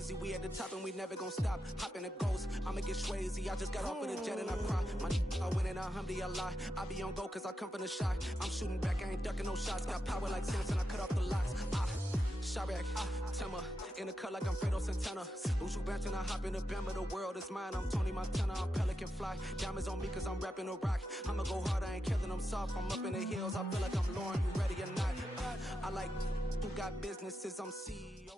crazy. We at the top and we never gonna stop. Hop in the ghost, I'ma get swayzy. I just got off of the jet and I cry. I win in a Humvee, I lie. I be on go cause I come from the shot. I'm shooting back, I ain't ducking no shots. Got power like Samson, I cut off the locks. Chirac, Timmer, in the cut like I'm Fredo Santana. Uju Banton, I hop in the Bama, the world is mine. I'm Tony Montana, I'm Pelican Fly. Diamonds on me cause I'm rapping a rock. I'ma go hard, I ain't killing them soft. I'm up in the hills, I feel like I'm Lauren, you ready or not? I like who got businesses, I'm CEO.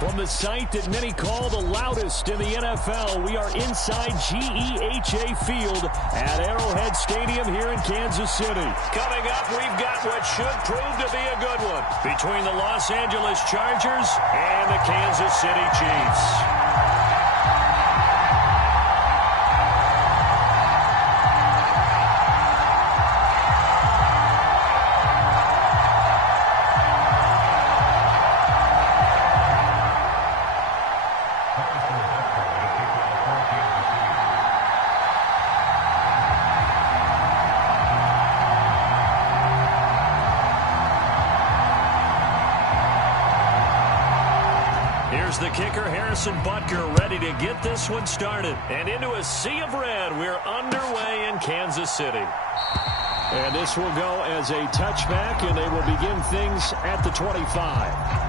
From the site that many call the loudest in the NFL, we are inside GEHA Field at Arrowhead Stadium here in Kansas City. Coming up, we've got what should prove to be a good one between the Los Angeles Chargers and the Kansas City Chiefs. Here's the kicker, Harrison Butker, ready to get this one started. And into a sea of red, we're underway in Kansas City. And this will go as a touchback, and they will begin things at the 25.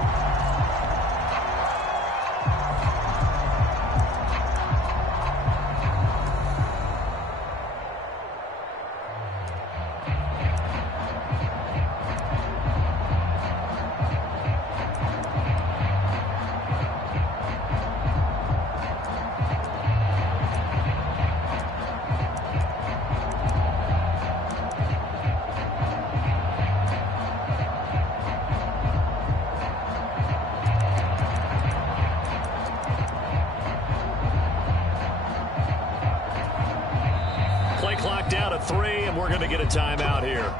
Clock down to 3, and we're going to get a timeout here.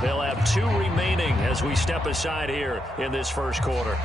They'll have 2 remaining as we step aside here in this first quarter.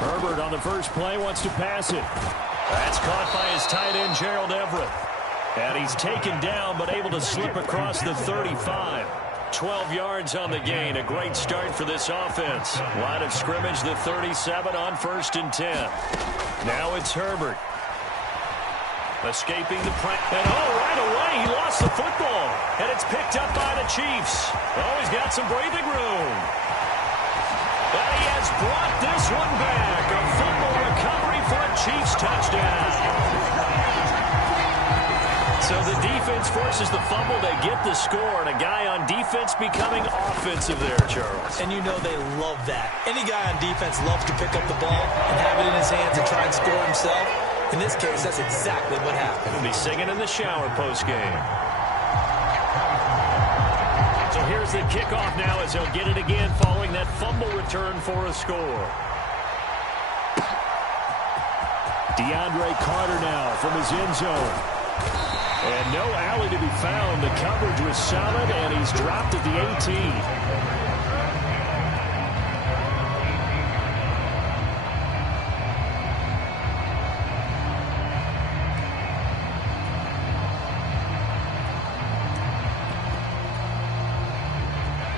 Herbert on the first play wants to pass it. That's caught by his tight end, Gerald Everett. And he's taken down but able to slip across the 35. 12 yards on the gain. A great start for this offense. Line of scrimmage, the 37 on 1st and 10. Now it's Herbert. Escaping the pressure. And right away, he lost the football. And it's picked up by the Chiefs. Oh, he's got some breathing room. And he has brought this one back. A fumble recovery for a Chiefs touchdown. So the defense forces the fumble. They get the score, and a guy on defense becoming offensive there, Charles. And you know they love that. Any guy on defense loves to pick up the ball and have it in his hands and try and score himself. In this case, that's exactly what happened. He'll be singing in the shower post-game. So here's the kickoff now as he'll get it again following that fumble return for a score. DeAndre Carter now from his end zone. And no alley to be found. The coverage was solid, and he's dropped at the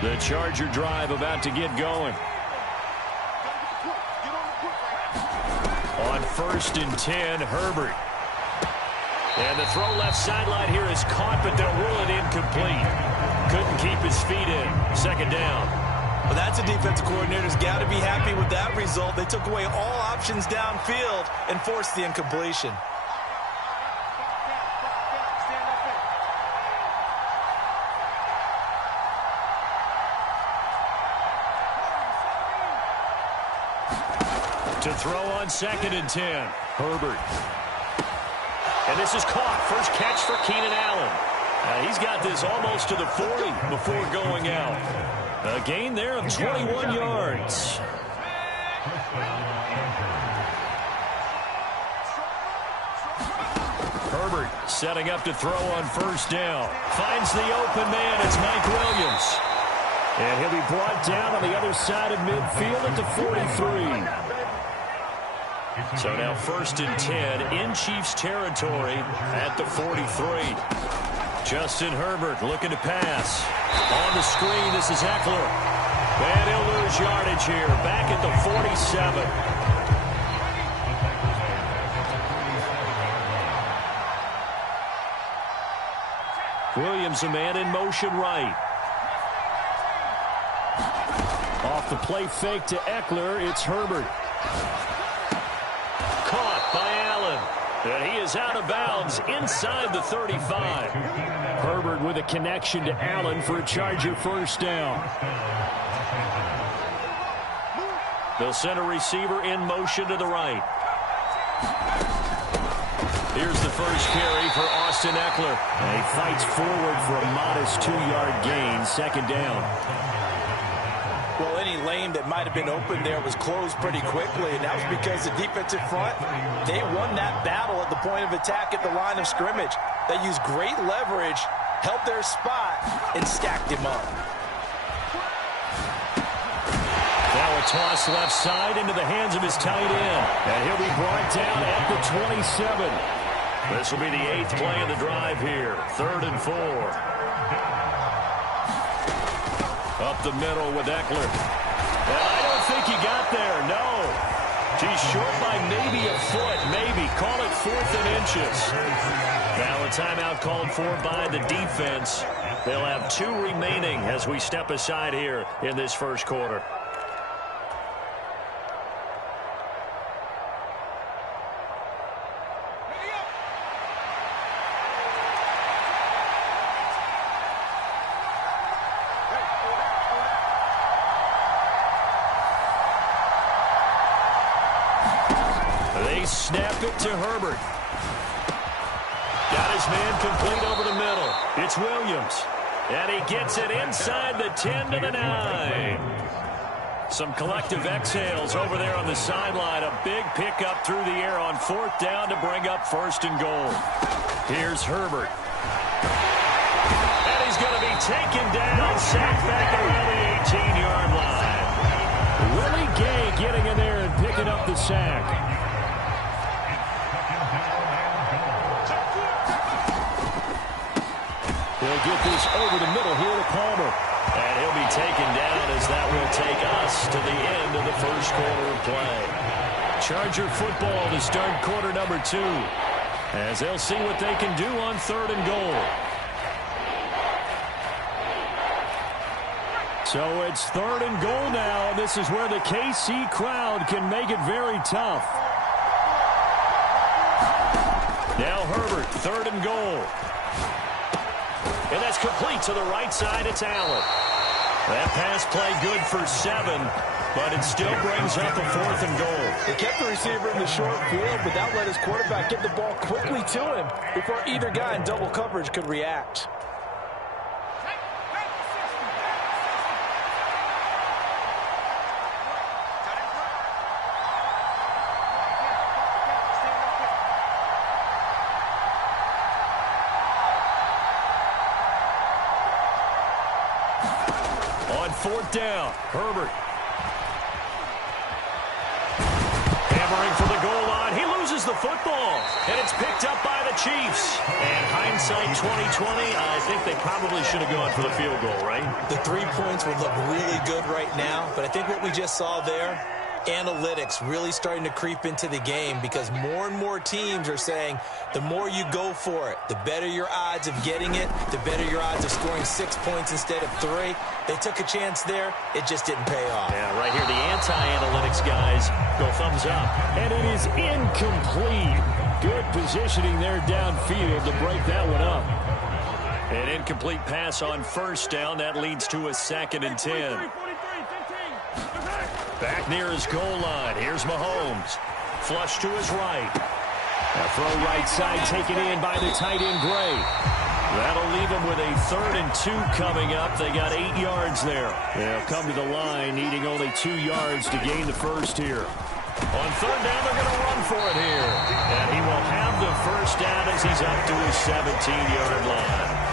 18. The Charger drive about to get going. On 1st and 10, Herbert. And the throw left sideline here is caught, but they'll rule it incomplete. Couldn't keep his feet in. 2nd down. Well, that's a defensive coordinator's got to be happy with that result. They took away all options downfield and forced the incompletion. To throw on 2nd and 10. Herbert. And this is caught. First catch for Keenan Allen. He's got this almost to the 40 before going out. A gain there of 21 yards. Herbert setting up to throw on 1st down. Finds the open man. It's Mike Williams. And he'll be brought down on the other side of midfield at the 43. So now 1st and 10 in Chiefs territory at the 43. Justin Herbert looking to pass. On the screen, this is Eckler. And he'll lose yardage here. Back at the 47. Williams, a man in motion right. Off the play fake to Eckler, it's Herbert. Caught by Allen. And he is out of bounds inside the 35. Herbert with a connection to Allen for a Charger 1st down. They'll send a receiver in motion to the right. Here's the first carry for Austin Eckler. And he fights forward for a modest 2-yard gain. 2nd down. Well, any lane that might have been open there was closed pretty quickly, and that was because the defensive front, they won that battle at the point of attack at the line of scrimmage. They used great leverage, held their spot, and stacked him up. Now a toss left side into the hands of his tight end, and he'll be brought down at the 27. This will be the 8th play of the drive here. 3rd and 4. Up the middle with Eckler. And I don't think he got there, no. He's short by maybe a foot, maybe. Call it 4th and inches. Now a timeout called for by the defense. They'll have 2 remaining as we step aside here in this 1st quarter. Snap it to Herbert. Got his man complete over the middle. It's Williams. And he gets it inside the 10 to the 9. Some collective exhales over there on the sideline. A big pickup through the air on 4th down to bring up 1st and goal. Here's Herbert. And he's going to be taken down, sacked back around the 18-yard line. Willie Gay getting in there and picking up the sack. He'll get this over the middle here to Palmer. And he'll be taken down as that will take us to the end of the 1st quarter of play. Charger football to start quarter number 2. As they'll see what they can do on 3rd and goal. So it's 3rd and goal now. And this is where the KC crowd can make it very tough. Now Herbert 3rd and goal. And that's complete to the right side. It's Allen. That pass play good for 7, but it still brings up a 4th and goal. He kept the receiver in the short field, but that let his quarterback get the ball quickly to him before either guy in double coverage could react. On 4th down, Herbert. Hammering for the goal line. He loses the football, and it's picked up by the Chiefs. And hindsight 2020, I think they probably should have gone for the field goal, right? The 3 points would look really good right now, but I think what we just saw there, analytics really starting to creep into the game because more and more teams are saying the more you go for it, the better your odds of getting it, the better your odds of scoring 6 points instead of 3. They took a chance there. It just didn't pay off. Yeah, right here, the anti-analytics guys go thumbs up. And it is incomplete. Good positioning there downfield to break that one up. An incomplete pass on 1st down. That leads to a 2nd and 10. Back near his goal line. Here's Mahomes. Flush to his right. A throw right side taken in by the tight end Gray. That'll leave him with a 3rd and 2 coming up. They got 8 yards there. They'll come to the line needing only 2 yards to gain the first here. On 3rd down, they're going to run for it here. And he will have the 1st down as he's up to his 17-yard line.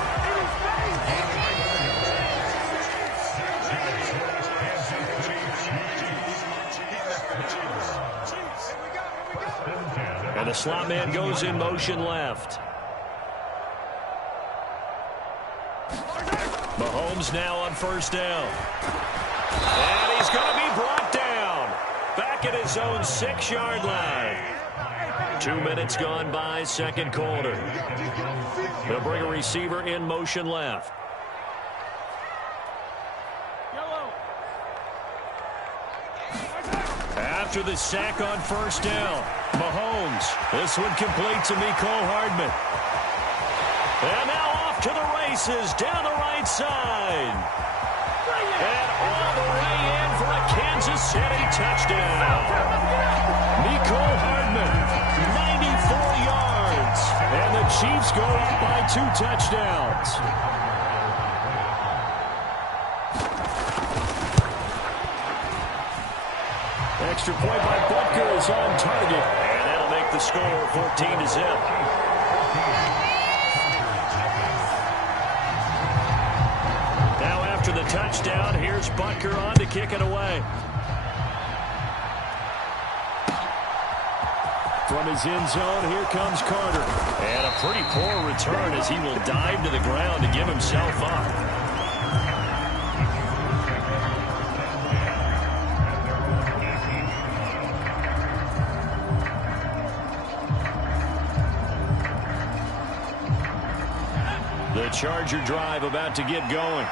And the slot man goes in motion left. Mahomes now on 1st down. And he's going to be brought down. Back at his own 6-yard line. 2 minutes gone by, 2nd quarter. They'll bring a receiver in motion left. After the sack on 1st down, Mahomes. This one complete to Mecole Hardman. And now off to the races down the right side. And all the way in for a Kansas City touchdown. Mecole Hardman, 94 yards. And the Chiefs go up by 2 touchdowns. Extra point by Butker is on target. And that'll make the score 14-0. Now after the touchdown, here's Butker on to kick it away. From his end zone, here comes Carter. And a pretty poor return as he will dive to the ground to give himself up. The Charger drive about to get going.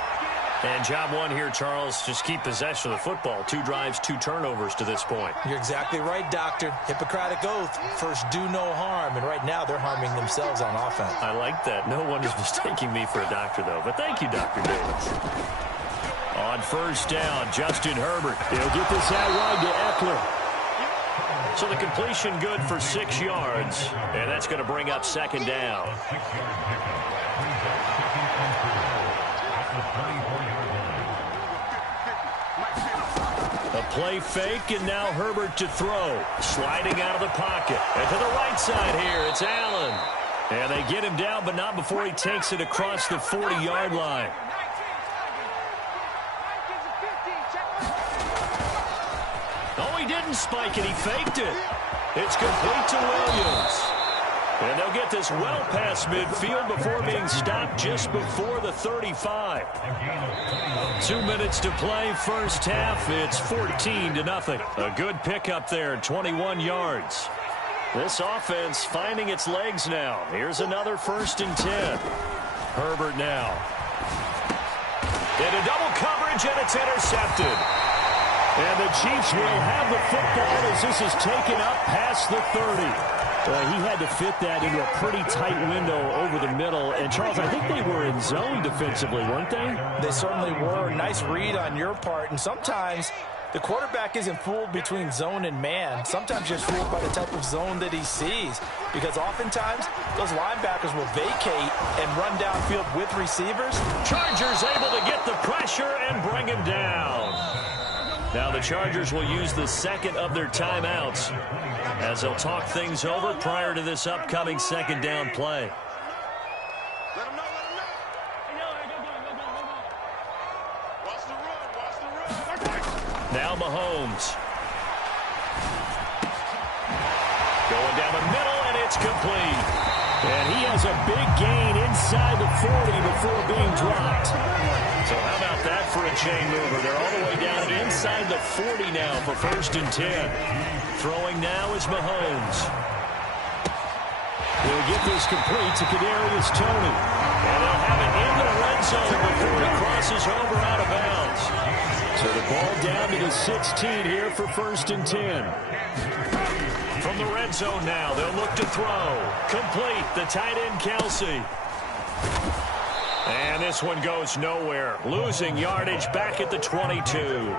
And job one here, Charles, just keep possession of the football. 2 drives, 2 turnovers to this point. You're exactly right, Doctor. Hippocratic oath. First, do no harm. And right now, they're harming themselves on offense. I like that. No one is mistaking me for a doctor, though. But thank you, Dr. Davis. On 1st down, Justin Herbert. He'll get this out wide to Eckler. So the completion good for 6 yards. And that's going to bring up 2nd down. A play fake, and now Herbert to throw. Sliding out of the pocket. And to the right side here, it's Allen. And they get him down, but not before he takes it across the 40-yard line. Oh, he didn't spike it. He faked it. It's complete to Williams. And they'll get this well past midfield before being stopped just before the 35. 2 minutes to play, first half. It's 14-0. A good pickup there, 21 yards. This offense finding its legs now. Here's another 1st and 10. Herbert now. Into double coverage, and it's intercepted. And the Chiefs will have the football as this is taken up past the 30. He had to fit that into a pretty tight window over the middle. And, Charles, I think they were in zone defensively, weren't they? They certainly were. Nice read on your part. And sometimes the quarterback isn't fooled between zone and man. Sometimes just fooled by the type of zone that he sees. Because oftentimes, those linebackers will vacate and run downfield with receivers. Chargers able to get the pressure and bring him down. Now the Chargers will use the second of their timeouts as they'll talk things over prior to this upcoming second down play. Now Mahomes. Going down the middle, and it's complete. And he has a big gain inside the 40 before being dropped. So how about that for a chain mover? They're all the way down inside the 40 now for 1st and 10. Throwing now is Mahomes. He'll get this complete to Kadarius Toney. And they'll have it in the red zone before it crosses over out of bounds. So the ball down to the 16 here for 1st and 10. From the red zone now, they'll look to throw. Complete, the tight end Kelsey. And this one goes nowhere. Losing yardage back at the 22.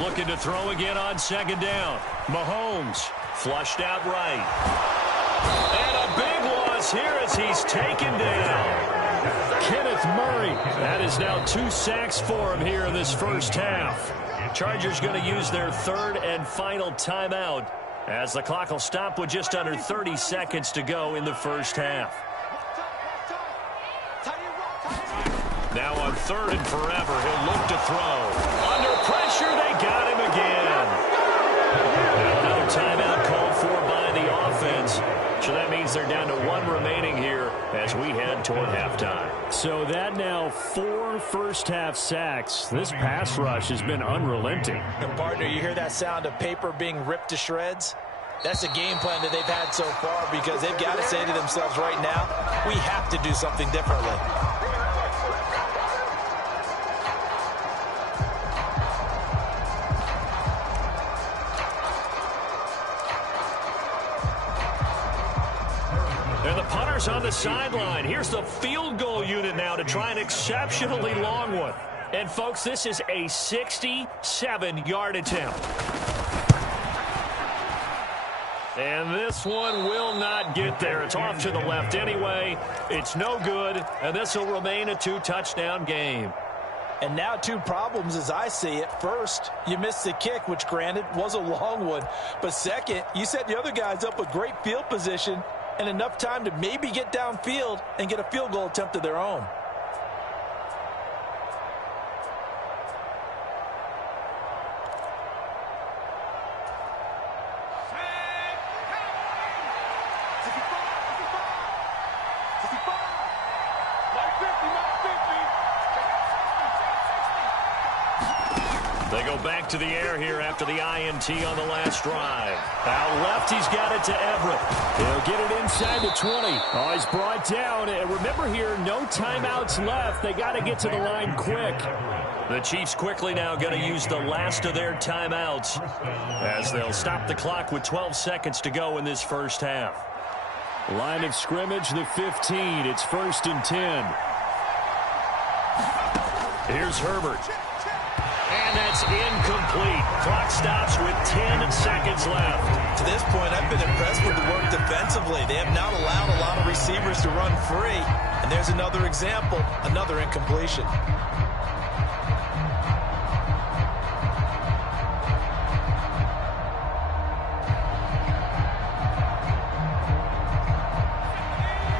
Looking to throw again on 2nd down. Mahomes flushed out right. And a big loss here as he's taken down. Kenneth Murray. That is now 2 sacks for him here in this first half. Chargers going to use their 3rd and final timeout as the clock will stop with just under 30 seconds to go in the first half. Now on 3rd and forever, he'll look to throw. Under pressure, they got him again. Now another timeout called for by the offense. So that means they're down to 1 remaining here as we head toward halftime. So that now 4 first-half sacks. This pass rush has been unrelenting. And, partner, you hear that sound of paper being ripped to shreds? That's the game plan that they've had so far because they've got to say to themselves right now, we have to do something differently. And the punter's on the sideline. Here's the field goal unit now to try an exceptionally long one. And, folks, this is a 67-yard attempt. And this one will not get there. It's off to the left anyway. It's no good, and this will remain a 2-touchdown game. And now 2 problems as I see it. First, you missed the kick, which granted was a long one. But second, you set the other guys up with great field position and enough time to maybe get downfield and get a field goal attempt of their own. They go back to the air here after the INT on the last drive. Out left, he's got it to Everett. He'll get it inside the 20. Oh, he's brought down. And remember here, no timeouts left. They got to get to the line quick. The Chiefs quickly now going to use the last of their timeouts as they'll stop the clock with 12 seconds to go in this first half. Line of scrimmage, the 15. It's 1st and 10. Here's Herbert. And that's incomplete. Clock stops with 10 seconds left. To this point, I've been impressed with the work defensively. They have not allowed a lot of receivers to run free. And there's another example, another incompletion.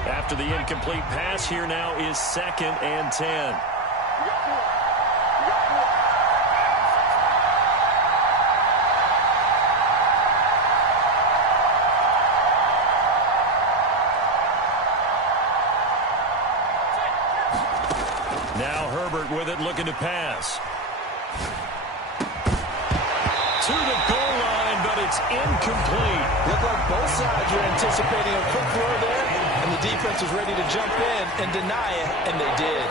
After the incomplete pass, here now is 2nd and 10. Now Herbert with it, looking to pass. To the goal line, but it's incomplete. Look like both sides are anticipating a quick throw there, and the defense was ready to jump in and deny it, and they did.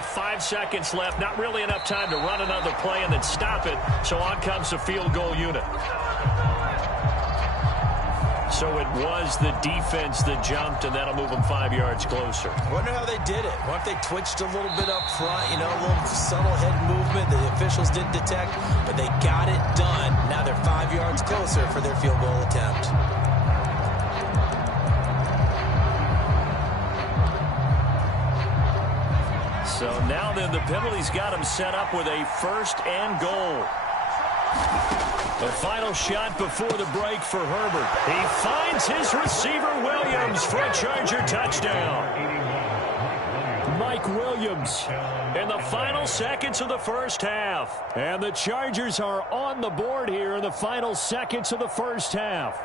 with 5 seconds left. Not really enough time to run another play and then stop it. So on comes the field goal unit. So it was the defense that jumped, and that'll move them 5 yards closer. I wonder how they did it. What if they twitched a little bit up front, a little subtle head movement the officials didn't detect, but they got it done. Now they're 5 yards closer for their field goal attempt. So now then, the penalty's got him set up with a 1st and goal. The final shot before the break for Herbert. He finds his receiver, Williams, for a Charger touchdown. Mike Williams in the final seconds of the first half. And the Chargers are on the board here in the final seconds of the first half.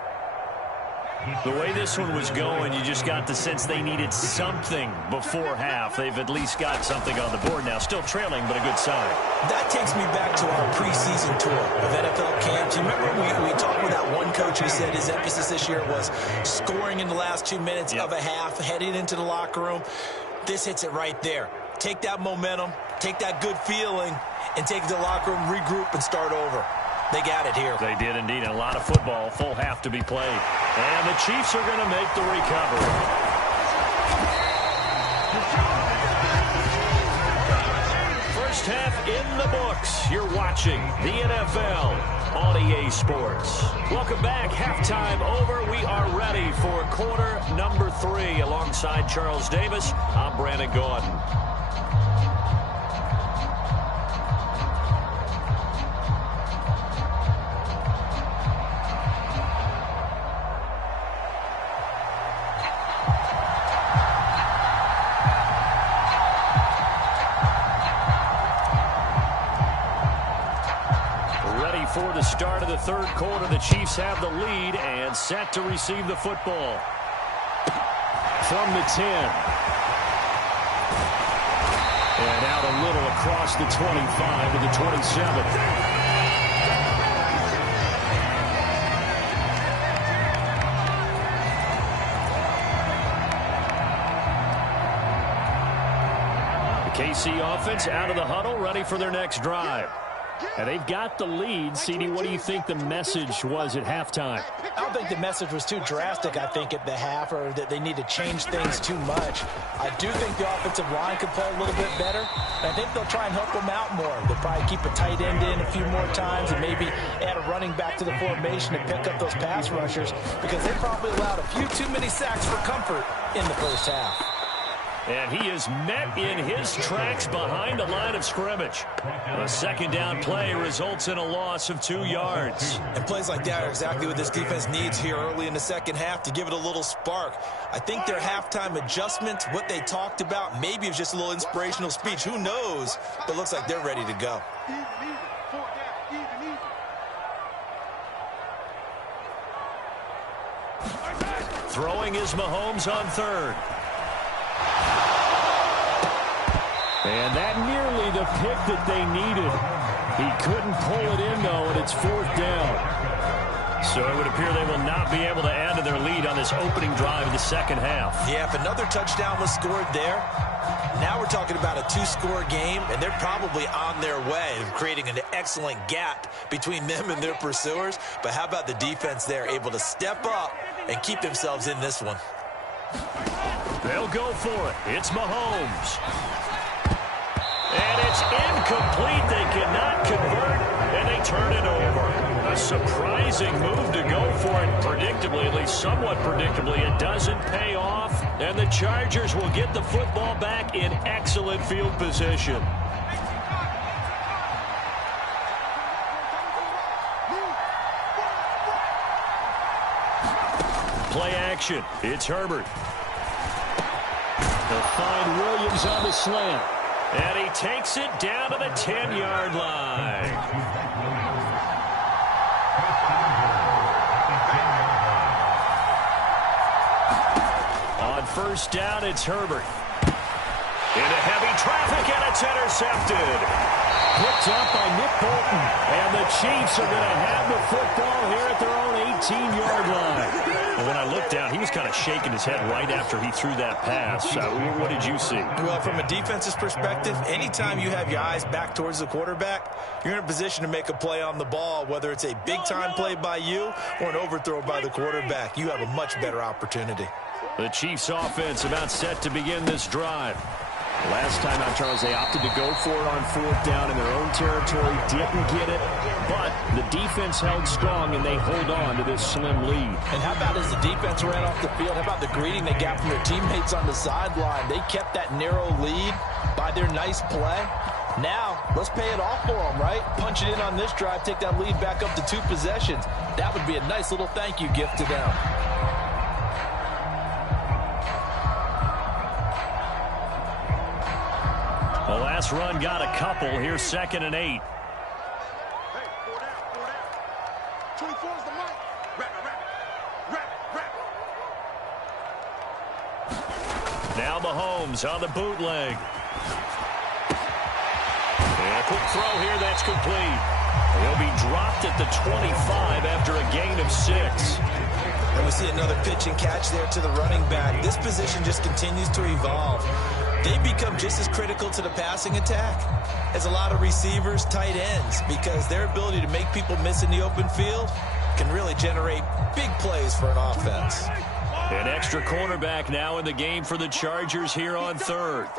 The way this one was going, you just got the sense they needed something before half. They've at least got something on the board now. Still trailing, but a good sign. That takes me back to our preseason tour of NFL camps. You remember we talked with that one coach who said his emphasis this year was scoring in the last 2 minutes of a half, heading into the locker room. This hits it right there. Take that momentum, take that good feeling, and take it to the locker room, regroup, and start over. They got it here. They did indeed. And a lot of football, full half to be played. And the Chiefs are going to make the recovery. First half in the books. You're watching the NFL on EA Sports. Welcome back. Halftime over. We are ready for quarter number 3. Alongside Charles Davis, I'm Brandon Gordon. For the start of the third quarter, the Chiefs have the lead and set to receive the football. From the 10. And out a little across the 25 to the 27. The KC offense out of the huddle, ready for their next drive. And they've got the lead. CD, what do you think the message was at halftime? I don't think the message was too drastic, I think, at the half, or that they need to change things too much. I do think the offensive line could play a little bit better. And I think they'll try and help them out more. They'll probably keep a tight end in a few more times and maybe add a running back to the formation to pick up those pass rushers, because they probably allowed a few too many sacks for comfort in the first half. And he is met in his tracks behind the line of scrimmage. A second down play results in a loss of 2 yards. And plays like that are exactly what this defense needs here early in the second half to give it a little spark. I think their halftime adjustment, what they talked about, maybe it was just a little inspirational speech. Who knows? But it looks like they're ready to go. Throwing is Mahomes on third. And that nearly the pick that they needed. He couldn't pull it in, though, and it's 4th down. So it would appear they will not be able to add to their lead on this opening drive of the second half. Yeah, if another touchdown was scored there, now we're talking about a 2-score game, and they're probably on their way of creating an excellent gap between them and their pursuers. But how about the defense there, able to step up and keep themselves in this one? They'll go for it. It's Mahomes. And it's incomplete. They cannot convert, and they turn it over. A surprising move to go for it. Predictably, at least somewhat predictably, it doesn't pay off. And the Chargers will get the football back in excellent field position. Play action. It's Herbert. They'll find Williams on the slant. And he takes it down to the 10-yard line. On first down, it's Herbert. Into heavy traffic, and it's intercepted. picked up by Nick Bolton. And the Chiefs are going to have the football here at their own 18-yard line. Well, when I looked down, he was kind of shaking his head right after he threw that pass. What did you see? Well, from a defense's perspective, anytime you have your eyes back towards the quarterback, you're in a position to make a play on the ball, whether it's a big-time play by you or an overthrow by the quarterback. You have a much better opportunity. The Chiefs offense about set to begin this drive. Last time out, Charles, they opted to go for it on 4th down in their own territory. Didn't get it, but the defense held strong, and they hold on to this slim lead. And how about as the defense ran off the field, how about the greeting they got from their teammates on the sideline? They kept that narrow lead by their nice play. Now, let's pay it off for them, right? Punch it in on this drive, take that lead back up to 2 possessions. That would be a nice little thank you gift to them. The last run got a couple. Here's 2nd and 8. Hey, 4 down, 4 down. 24 is the mic. Wrap it. Now Mahomes on the bootleg. And a quick throw here, that's complete. He'll be dropped at the 25 after a gain of 6. And we see another pitch and catch there to the running back. This position just continues to evolve. They become just as critical to the passing attack as a lot of receivers, tight ends, because their ability to make people miss in the open field can really generate big plays for an offense. An extra cornerback now in the game for the Chargers here on 3rd.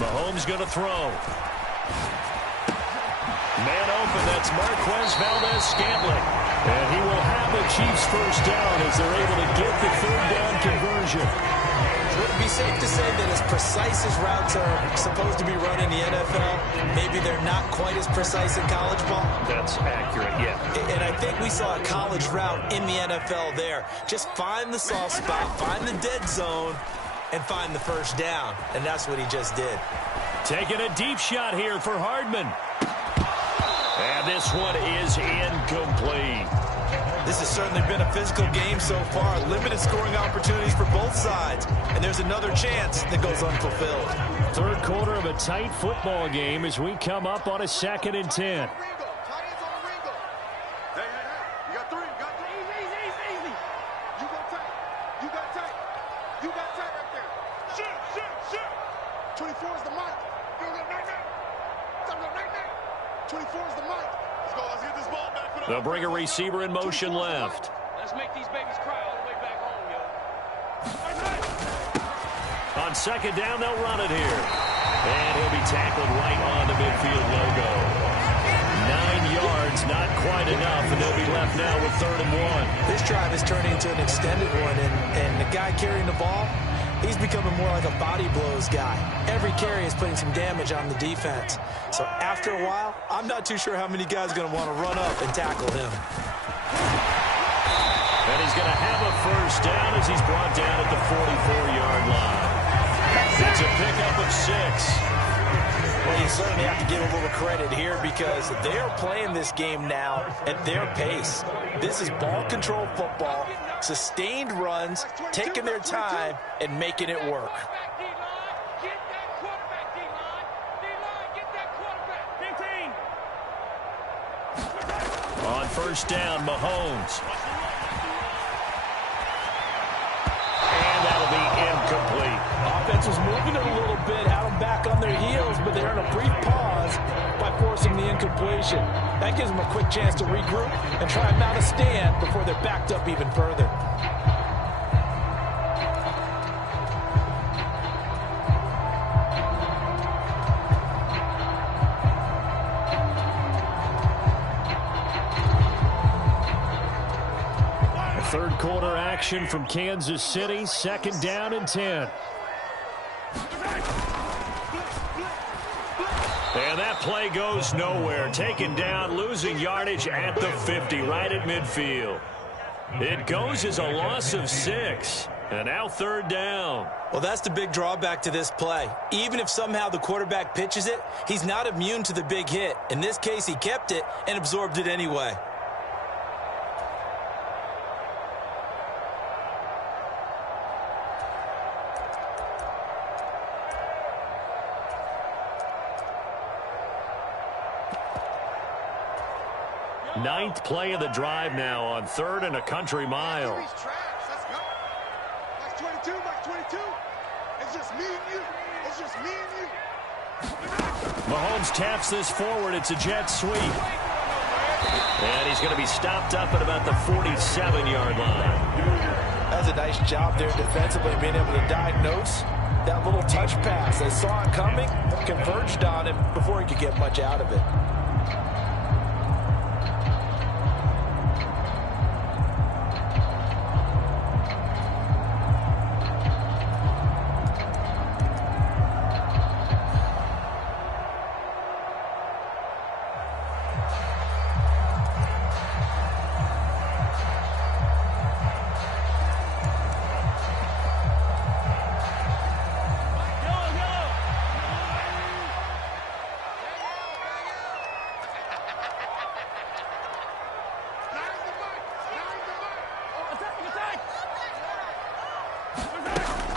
Mahomes going to throw. Man open, that's Marquez Valdez-Scantling. And he will have the Chiefs first down as they're able to get the 3rd down conversion. Would it be safe to say that as precise as routes are supposed to be run in the NFL, maybe they're not quite as precise in college ball? That's accurate, yeah. And I think we saw a college route in the NFL there. Just find the soft spot, find the dead zone, and find the first down. And that's what he just did. Taking a deep shot here for Hardman. And this one is incomplete. This has certainly been a physical game so far. Limited scoring opportunities for both sides. And there's another chance that goes unfulfilled. 3rd quarter of a tight football game as we come up on a 2nd and 10. Hey. You got 3. Easy. You got tight. You got tight right there. Shoot. 24 is the mic. Go, night. 24 is the mic. Let's get this ball back. They'll bring a receiver in motion left. Let's make these babies cry all the way back home, yo. On 2nd down, they'll run it here. And he'll be tackled right on the midfield logo. 9 yards, not quite enough, and they'll be left now with 3rd and 1. This drive is turning into an extended one, and the guy carrying the ball, he's becoming more like a body blows guy. Every carry is putting some damage on the defense. So after a while, I'm not too sure how many guys are going to want to run up and tackle him. And he's going to have a first down as he's brought down at the 44-yard line. It's a pickup of 6. Well, you certainly have to give a little credit here because they are playing this game now at their pace. This is ball control football, sustained runs, taking their time, and making it work. On 1st down, Mahomes. And that'll be incomplete. Offense was moving it a little bit, had them back on their heels, but they're in a brief pause by forcing the incompletion. That gives them a quick chance to regroup and try and mount a stand before they're backed up even further. Third quarter action from Kansas City. 2nd down and 10. And that play goes nowhere. Taken down, losing yardage at the 50, right at midfield. It goes as a loss of 6. And now 3rd down. Well, that's the big drawback to this play. Even if somehow the quarterback pitches it, he's not immune to the big hit. In this case, he kept it and absorbed it anyway. Ninth play of the drive now on 3rd and a country mile. Let's go. Max 22, Max 22. It's just me and you. It's just me and you. Mahomes taps this forward. It's a jet sweep. And he's going to be stopped up at about the 47-yard line. That's a nice job there defensively, being able to diagnose that little touch pass. They saw it coming, converged on him before he could get much out of it.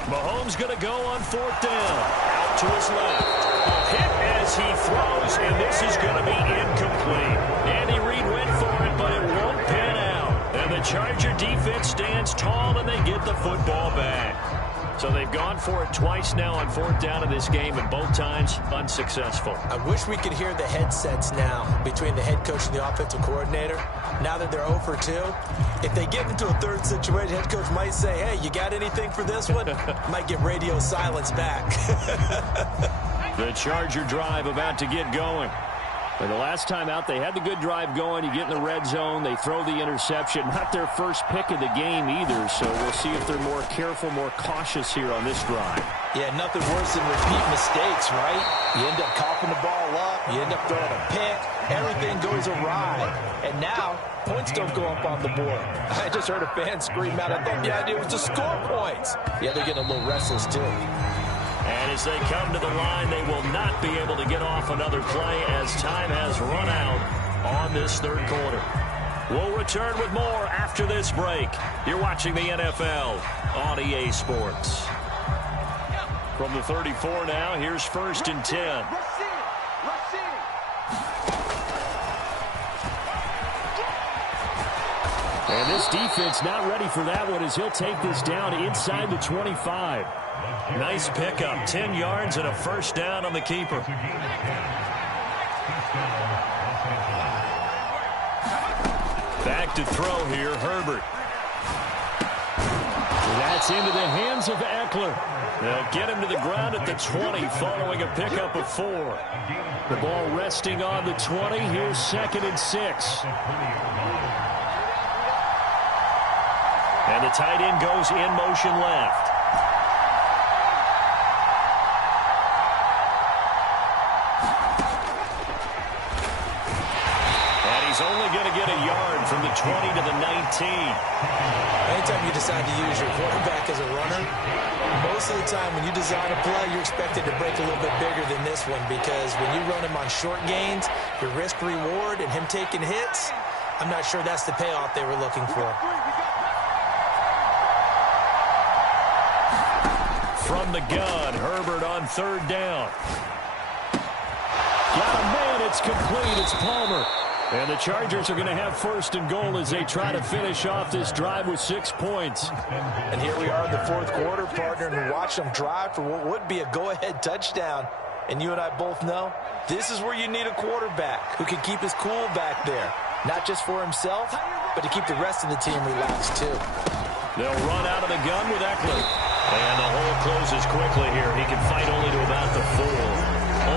Mahomes going to go on 4th down. Out to his left. A hit as he throws, and this is going to be incomplete. Andy Reid went for it, but it won't pan out. And the Charger defense stands tall, and they get the football back. So they've gone for it twice now on 4th down in this game, and both times unsuccessful. I wish we could hear the headsets now between the head coach and the offensive coordinator. Now that they're 0 for 2, if they get into a third situation, head coach might say, hey, you got anything for this one? Might get radio silence back. The Charger drive about to get going. And the last time out, they had the good drive going. You get in the red zone, they throw the interception. Not their first pick of the game either, so we'll see if they're more careful, more cautious here on this drive. Yeah, nothing worse than repeat mistakes, right? You end up coughing the ball up, you end up throwing a pick, everything goes awry. And now, points don't go up on the board. I just heard a fan scream out, I thought the idea was to score points. Yeah, they're getting a little restless too. And as they come to the line, they will not be able to get off another play as time has run out on this 3rd quarter. We'll return with more after this break. You're watching the NFL on EA Sports. From the 34 now, here's 1st and 10. And this defense not ready for that one as he'll take this down inside the 25. Nice pickup, 10 yards and a 1st down on the keeper. Back to throw here, Herbert. That's into the hands of Eckler. They'll get him to the ground at the 20 following a pickup of 4. The ball resting on the 20. Here's 2nd and 6. And the tight end goes in motion left. And he's only going to get a yard from the 20 to the 19. Anytime you decide to use your quarterback as a runner, most of the time when you design a play, you're expected to break a little bit bigger than this one, because when you run him on short gains, your risk-reward and him taking hits, I'm not sure that's the payoff they were looking for. From the gun, Herbert on 3rd down. Got a man, it's complete, it's Palmer. And the Chargers are going to have 1st and goal as they try to finish off this drive with 6 points. And here we are in the 4th quarter, partner, and watch them drive for what would be a go-ahead touchdown. And you and I both know this is where you need a quarterback who can keep his cool back there. Not just for himself, but to keep the rest of the team relaxed too. They'll run out of the gun with Eckler. And the hole closes quickly here. He can fight only to about the 4.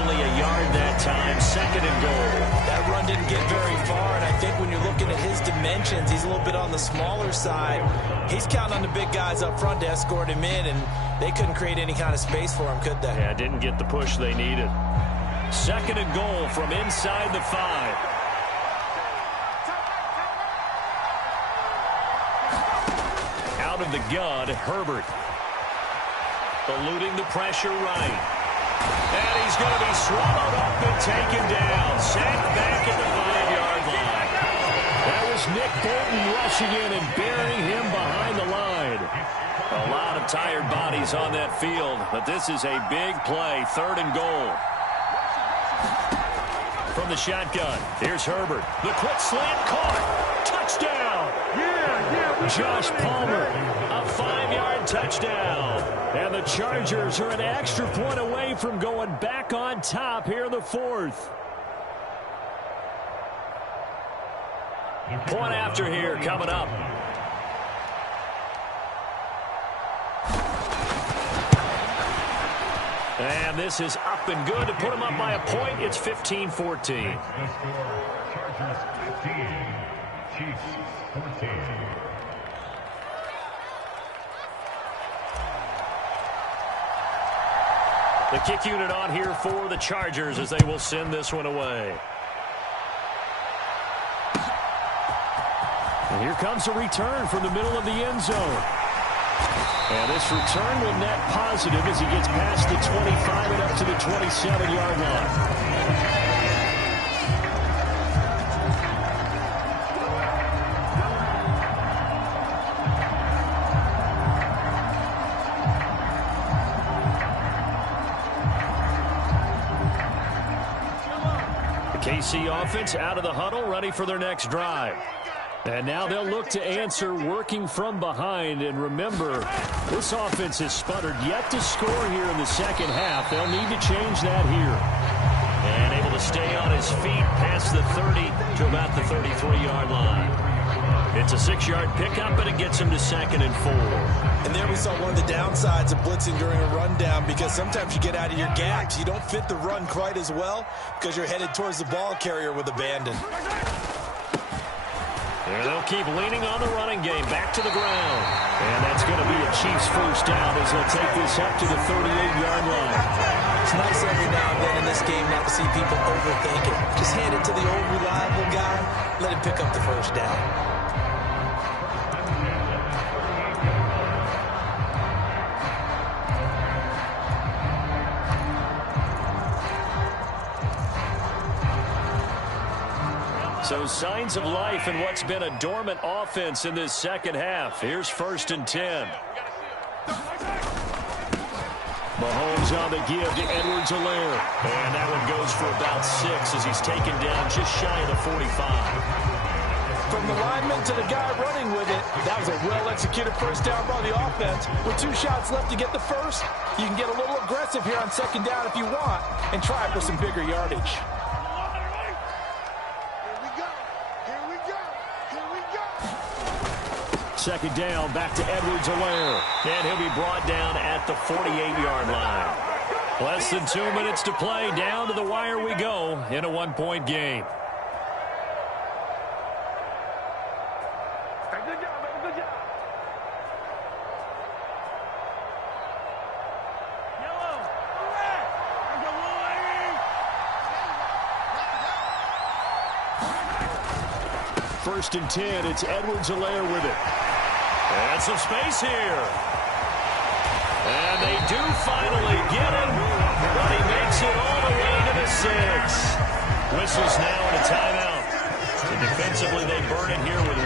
Only a yard that time, 2nd and goal. That run didn't get very far, and I think when you're looking at his dimensions, he's a little bit on the smaller side. He's counting on the big guys up front to escort him in, and they couldn't create any kind of space for him, could they? Yeah, didn't get the push they needed. 2nd and goal from inside the 5. Out of the gun, Herbert. Eluding the pressure right. And he's going to be swallowed up and taken down. Sacked back at the 5-yard line. That was Nick Bolton rushing in and burying him behind the line. A lot of tired bodies on that field, but this is a big play, 3rd and goal. from the shotgun. Here's Herbert. The quick slant caught. Touchdown. Josh Palmer, a 5-yard touchdown. And the Chargers are an extra point away from going back on top here in the fourth. Point after here coming up. And this is up and good to put them up by a point. It's 15-14. Chargers 15, Chiefs 14. The kick unit on here for the Chargers as they will send this one away. And here comes a return from the middle of the end zone. And this return will net positive as he gets past the 25 and up to the 27-yard line. KC offense out of the huddle, ready for their next drive. And now they'll look to answer working from behind. And remember, this offense has sputtered yet to score here in the second half. They'll need to change that here. And able to stay on his feet past the 30 to about the 33-yard line. It's a 6-yard pickup, and it gets him to 2nd and 4. And there we saw one of the downsides of blitzing during a rundown, because sometimes you get out of your gaps. You don't fit the run quite as well because you're headed towards the ball carrier with abandon. There they'll keep leaning on the running game. Back to the ground. And that's going to be a Chiefs first down as they'll take this up to the 38-yard line. It's nice every now and then in this game not to see people overthink it. Just hand it to the old reliable guy. Let him pick up the first down. So signs of life in what's been a dormant offense in this second half. Here's 1st and 10. Mahomes on the give to Edwards-Helaire. And that one goes for about 6 as he's taken down just shy of the 45. From the lineman to the guy running with it, that was a well-executed first down by the offense. With 2 shots left to get the first, you can get a little aggressive here on 2nd down if you want and try for some bigger yardage. Second down, back to Edwards-Helaire. And he'll be brought down at the 48-yard line. Less than 2 minutes to play. Down to the wire we go in a 1-point game. Good job, baby. Good job. Yellow. First and 10. It's Edwards-Helaire with it. And some space here. And they do finally get him, but he makes it all the way to the 6. Whistles now and a timeout. And defensively, they burn it here with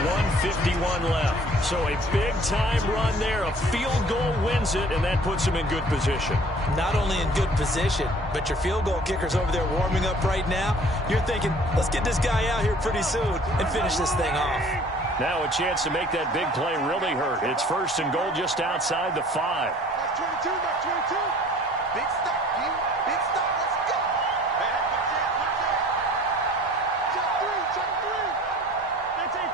1:51 left. So a big-time run there. A field goal wins it, and that puts them in good position. Not only in good position, but your field goal kicker's over there warming up right now. You're thinking, let's get this guy out here pretty soon and finish this thing off. Now a chance to make that big play really hurt. It's 1st and goal just outside the 5. That's 22, that's 22. Big stop, Q. Big stop, let's go. Hey, watch it, watch it. Check 3, check 3. 15,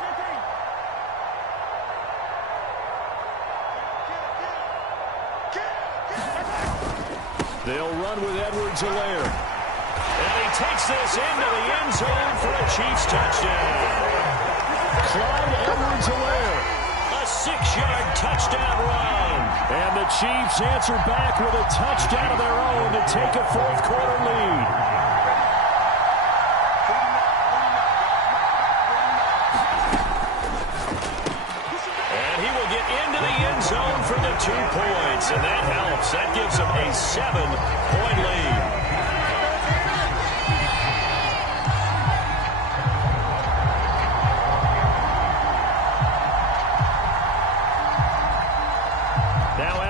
15. They'll run with Edwards-Helaire. And he takes this into the end zone for a Chiefs touchdown. Clyde Edwards-Helaire, a 6-yard touchdown run. And the Chiefs answer back with a touchdown of their own to take a fourth-quarter lead. And he will get into the end zone for the 2 points, and that helps. That gives them a 7-point lead.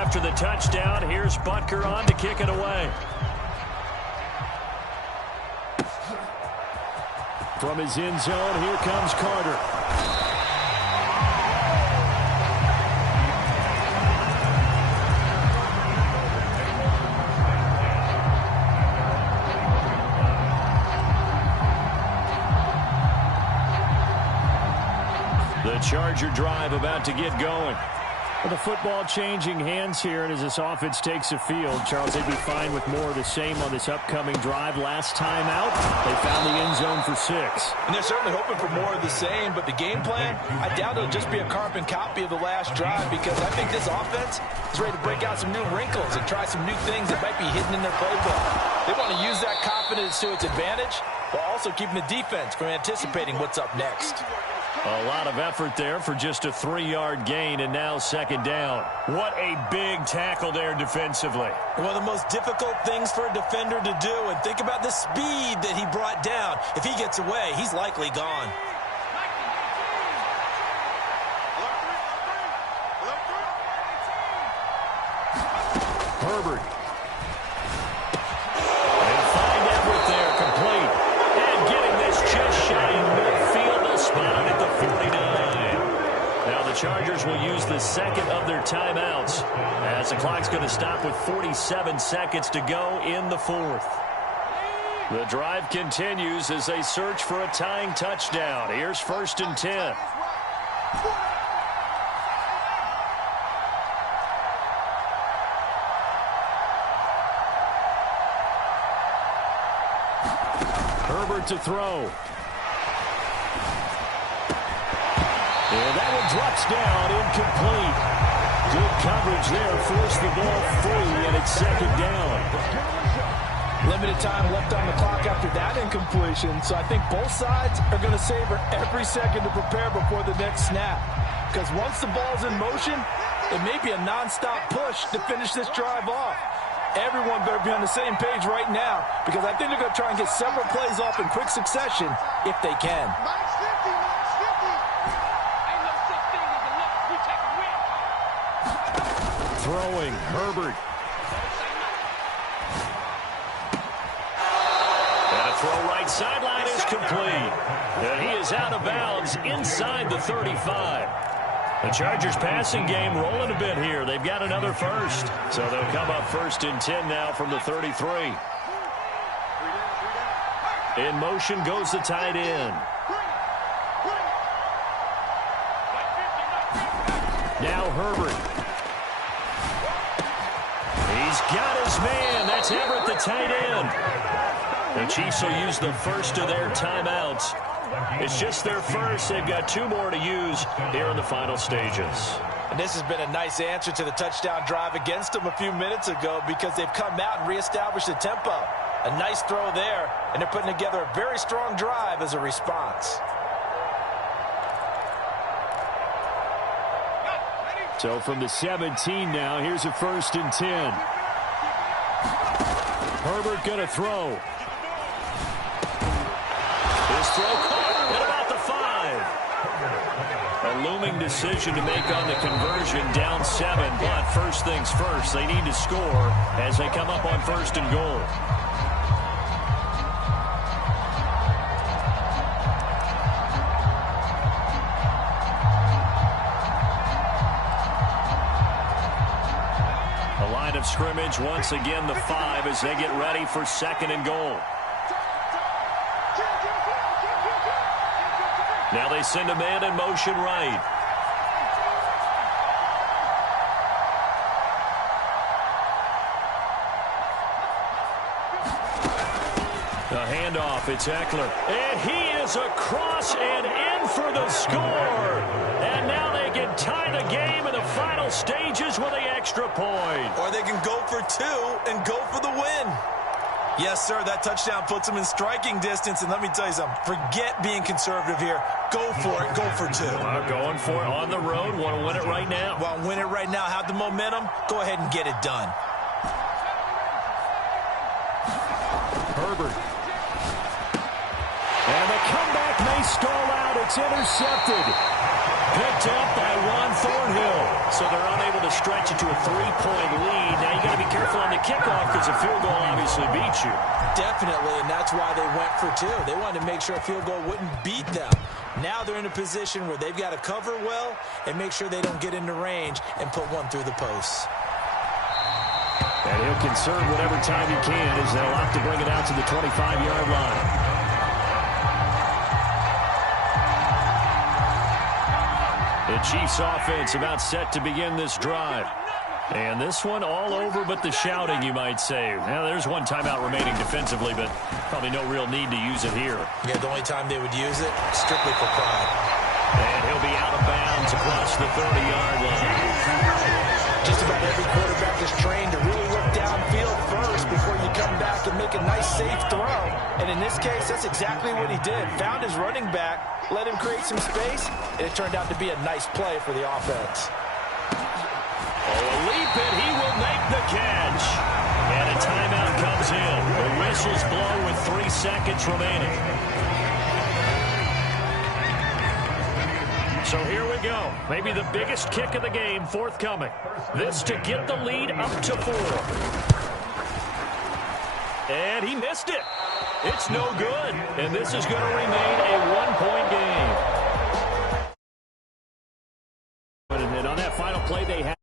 After the touchdown, here's Butker on to kick it away. From his end zone, here comes Carter. The Charger drive about to get going. Well, the football changing hands here, and as this offense takes the field, Charles, they'd be fine with more of the same on this upcoming drive. Last time out, they found the end zone for 6. And they're certainly hoping for more of the same, but the game plan, I doubt it'll just be a carbon copy of the last drive, because I think this offense is ready to break out some new wrinkles and try some new things that might be hidden in their playbook. They want to use that confidence to its advantage, while also keeping the defense from anticipating what's up next. A lot of effort there for just a 3-yard gain, and now second down. What a big tackle there defensively. One of the most difficult things for a defender to do, and think about the speed that he brought down. If he gets away, he's likely gone. Herbert. They find Everett there, complete. And getting this just shy of midfield, they'll spot it at the 49. Now the Chargers will use the second of their timeouts, as the clock's going to stop with 47 seconds to go in the 4th. The drive continues as they search for a tying touchdown. Here's 1st and 10. Herbert to throw. And that one drops down, incomplete. Good coverage there, forced the ball free, and it's second down. Limited time left on the clock after that incompletion, so I think both sides are going to savor every second to prepare before the next snap. Because once the ball's in motion, it may be a non-stop push to finish this drive off. Everyone better be on the same page right now, because I think they're going to try and get several plays off in quick succession if they can. Throwing, Herbert. And a throw right sideline is complete. And he is out of bounds inside the 35. The Chargers passing game rolling a bit here. They've got another first. So they'll come up 1st and 10 now from the 33. In motion goes the tight end. Now Herbert. He's got his man. That's Everett, the tight end. The Chiefs will use the first of their timeouts. It's just their first. They've got 2 more to use here in the final stages. And this has been a nice answer to the touchdown drive against them a few minutes ago, because they've come out and reestablished the tempo. A nice throw there, and they're putting together a very strong drive as a response. So from the 17 now, here's a 1st and 10. Herbert going to throw. His throw caught at about the 5. A looming decision to make on the conversion, down 7. But first things first, they need to score as they come up on 1st and goal. Of scrimmage once again the 5 as they get ready for 2nd and goal. Now they send a man in motion right. The handoff, it's Eckler. And he is across and in for the score. And now they can tie the game in the final stages with the extra point. Or they can go for 2 and go for the win. Yes, sir, that touchdown puts them in striking distance. And let me tell you something, forget being conservative here. Go for it, go for 2. Going for it on the road, want to win it right now. Want to win it right now, have the momentum, go ahead and get it done. Herbert. And the comeback may stall out. It's intercepted. Picked up by Juan Thornhill. So they're unable to to stretch it to a 3-point lead. Now you got to be careful on the kickoff because a field goal obviously beats you. Definitely, and that's why they went for two. They wanted to make sure a field goal wouldn't beat them. Now they're in a position where they've got to cover well and make sure they don't get into range and put one through the posts. And he'll conserve whatever time he can as they'll opt to bring it out to the 25-yard line. The Chiefs offense about set to begin this drive. And this one all over but the shouting, you might say. Now, there's one timeout remaining defensively, but probably no real need to use it here. Yeah, the only time they would use it, strictly for pride. And he'll be out of bounds across the 30-yard line. Just about every quarterback is trained to really look downfield first before you come back and make a nice, safe throw. And in this case, that's exactly what he did. Found his running back, let him create some space, and it turned out to be a nice play for the offense. Oh, a leap, and he will make the catch. And a timeout comes in. The whistles blow with 3 seconds remaining. So here we go. Maybe the biggest kick of the game forthcoming. This to get the lead up to 4. And he missed it. It's no good. And this is going to remain a 1-point game. And on that final play, they had